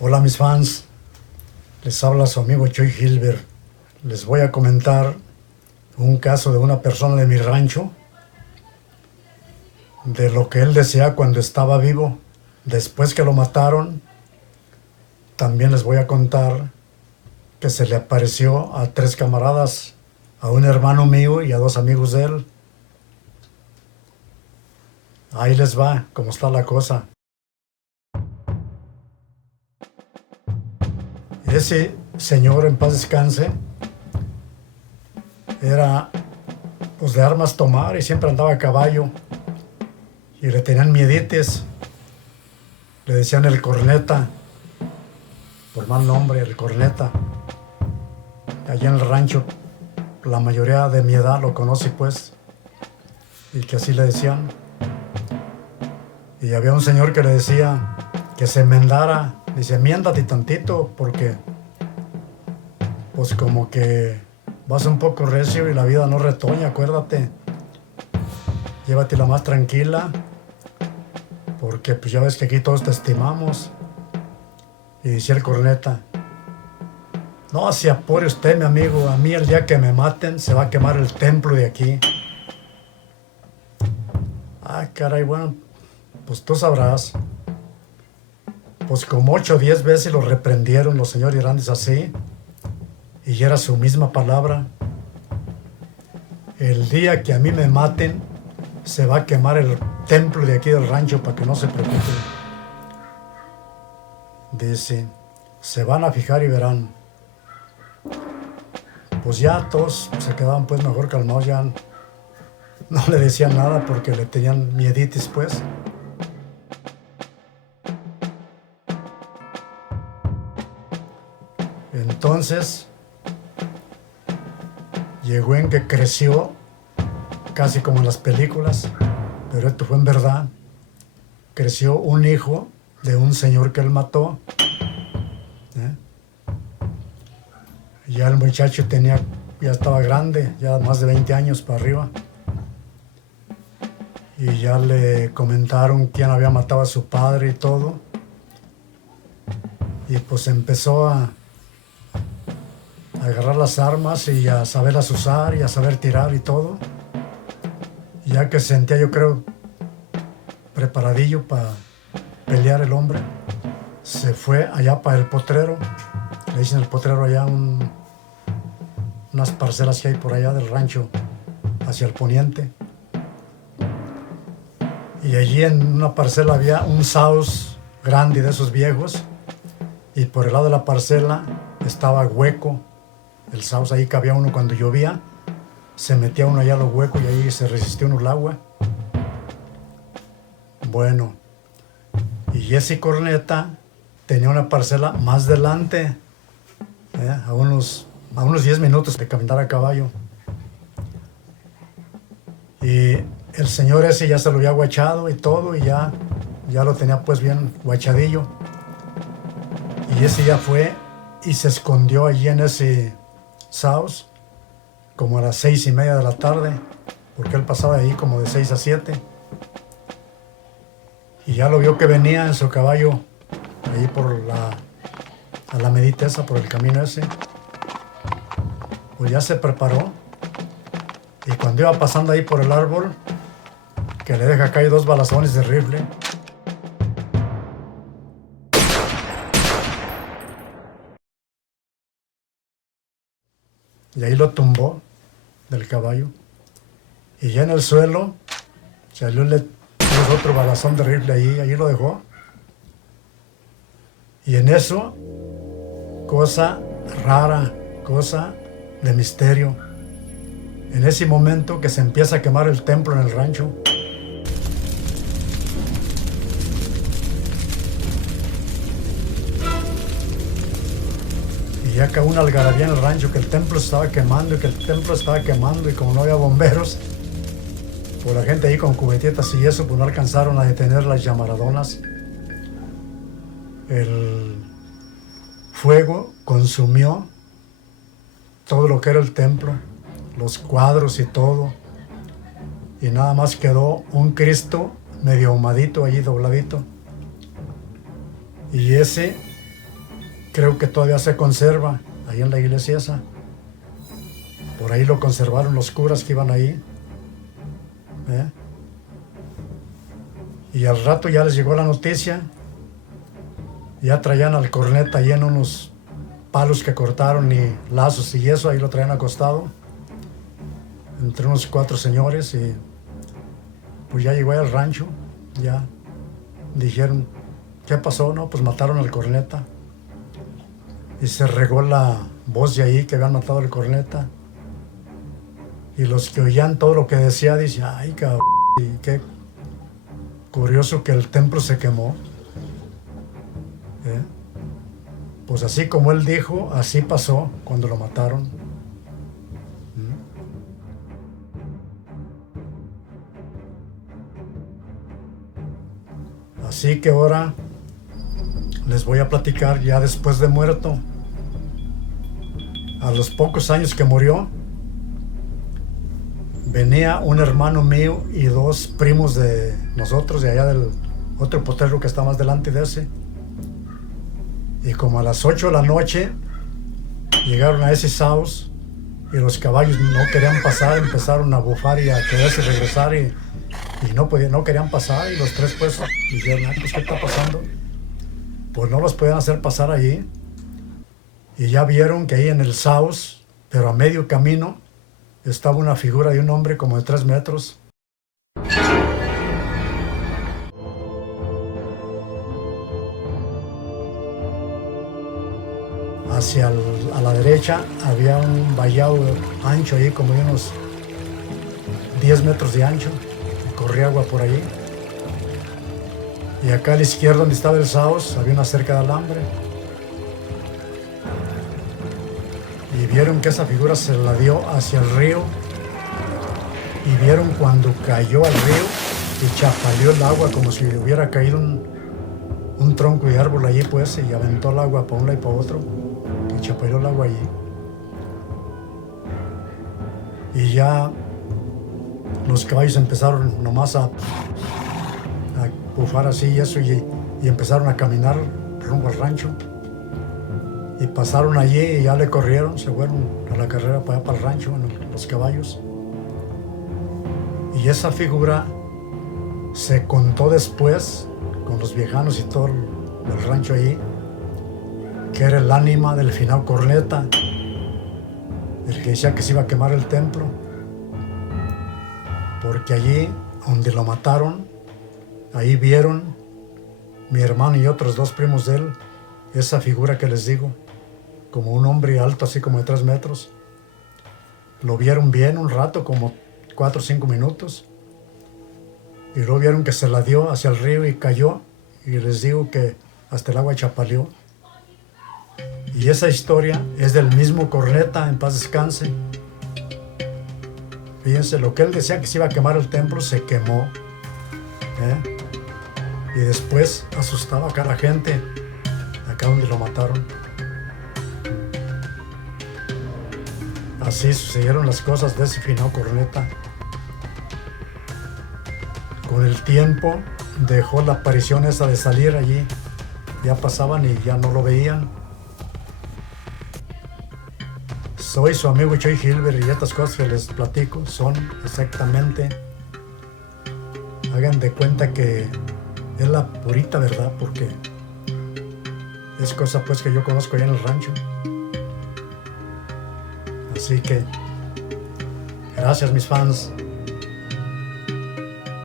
Hola mis fans, les habla su amigo Chuy Gilbert. Les voy a comentar un caso de una persona de mi rancho, de lo que él decía cuando estaba vivo. Después que lo mataron, también les voy a contar que se le apareció a 3 camaradas, a un hermano mío y a 2 amigos de él. Ahí les va cómo está la cosa. Ese señor, en paz descanse, era pues de armas tomar y siempre andaba a caballo y le tenían miedites. Le decían el corneta, por mal nombre, el corneta. Allá en el rancho la mayoría de mi edad lo conoce pues, y que así le decían. Y había un señor que le decía que se enmendara. Dice, enmiéndate tantito porque pues como que vas un poco recio y la vida no retoña, acuérdate. Llévatela más tranquila porque pues ya ves que aquí todos te estimamos. Y decía el corneta, no se apure usted, mi amigo, a mí el día que me maten se va a quemar el templo de aquí. Ah, caray, bueno, pues tú sabrás. Pues como 8 o 10 veces lo reprendieron los señores grandes así, y era su misma palabra. El día que a mí me maten, se va a quemar el templo de aquí del rancho para que no se preocupen. Dice, se van a fijar y verán. Pues ya todos se quedaban pues mejor calmados, ya no le decían nada porque le tenían mieditis pues. Entonces, llegó en que creció casi como en las películas, pero esto fue en verdad. Creció un hijo de un señor que él mató. Ya el muchacho ya estaba grande, ya más de 20 años para arriba. Y ya le comentaron quién había matado a su padre y todo. Y pues empezó a agarrar las armas y a saberlas usar y a saber tirar y todo. Y ya que se sentía, yo creo, preparadillo para pelear el hombre, se fue allá para el potrero. Le dicen el potrero allá, unas parcelas que hay por allá del rancho hacia el poniente. Y allí en una parcela había un saus grande de esos viejos, y por el lado de la parcela estaba hueco. El saus, ahí cabía uno cuando llovía, se metía uno allá a los huecos y ahí se resistía uno el agua. Bueno, y ese corneta tenía una parcela más delante, a unos 10 minutos de caminar a caballo. Y el señor ese ya se lo había guachado y todo, y ya lo tenía pues bien guachadillo. Y ese ya fue y se escondió allí en ese saus como a las 6:30 de la tarde, porque él pasaba ahí como de 6 a 7. Y ya lo vio que venía en su caballo ahí por la alamedita esa, por el camino ese. Pues ya se preparó, y cuando iba pasando ahí por el árbol, que le deja caer 2 balazones de rifle. Y ahí lo tumbó del caballo. Y ya en el suelo salió otro balazón de rifle ahí lo dejó. Y en eso, cosa rara, cosa de misterio, en ese momento que se empieza a quemar el templo en el rancho, y ya acabó una algarabía en el rancho, que el templo estaba quemando y que el templo estaba quemando, y como no había bomberos, pues la gente ahí con cubetetas y eso, pues no alcanzaron a detener las llamaradonas. El fuego consumió todo lo que era el templo, los cuadros y todo, y nada más quedó un Cristo medio ahumadito allí dobladito. Y ese creo que todavía se conserva ahí en la iglesia esa. Por ahí lo conservaron los curas que iban ahí. Y al rato ya les llegó la noticia. Ya traían al corneta ahí en unos palos que cortaron y lazos y eso, ahí lo traían acostado entre unos 4 señores. Y pues ya llegó ahí al rancho. Ya dijeron, ¿qué pasó? No, pues mataron al corneta. Y se regó la voz de ahí que habían matado al corneta. Y los que oían todo lo que decía, dicen, ay, cabrón, y qué curioso que el templo se quemó. Pues así como él dijo, así pasó cuando lo mataron. Así que ahora les voy a platicar ya después de muerto. A los pocos años que murió, venía un hermano mío y 2 primos de nosotros, de allá del otro potrero que está más delante de ese. Y como a las 8 de la noche llegaron a ese house y los caballos no querían pasar, empezaron a bufar y a quererse regresar y no querían pasar. Y los 3 pues dijeron, pues ¿qué está pasando? Pues no los podían hacer pasar allí. Y ya vieron que ahí en el house, pero a medio camino, estaba una figura de un hombre como de 3 metros. A la derecha había un vallado ancho ahí, como de unos 10 metros de ancho, y corría agua por allí. Y acá a la izquierda, donde estaba el house, había una cerca de alambre. Y vieron que esa figura se la dio hacia el río. Y vieron cuando cayó al río y chapaleó el agua como si hubiera caído un tronco de árbol allí, pues, y aventó el agua para un lado y para otro. Y chapaleó el agua allí. Y ya los caballos empezaron nomás a bufar así y eso, y empezaron a caminar rumbo al rancho. Y pasaron allí y ya le corrieron, se fueron a la carrera para allá, para el rancho, en los caballos. Y esa figura se contó después, con los viejanos y todo el rancho allí, que era el ánima del finado corneta, el que decía que se iba a quemar el templo. Porque allí, donde lo mataron, ahí vieron mi hermano y otros 2 primos de él, esa figura que les digo, como un hombre alto, así como de 3 metros. Lo vieron bien un rato, como 4 o 5 minutos. Y luego vieron que se la dio hacia el río y cayó. Y les digo que hasta el agua chapaleó. Y esa historia es del mismo corneta, en paz descanse. Fíjense, lo que él decía que se iba a quemar el templo, se quemó. Y después asustaba acá a la gente, acá donde lo mataron. Así sucedieron las cosas de ese finado corneta. Con el tiempo dejó la aparición esa de salir allí. Ya pasaban y ya no lo veían. Soy su amigo Chuy Gilbert y estas cosas que les platico son exactamente, hagan de cuenta que es la purita verdad, porque es cosa pues que yo conozco allá en el rancho. Así que, gracias mis fans.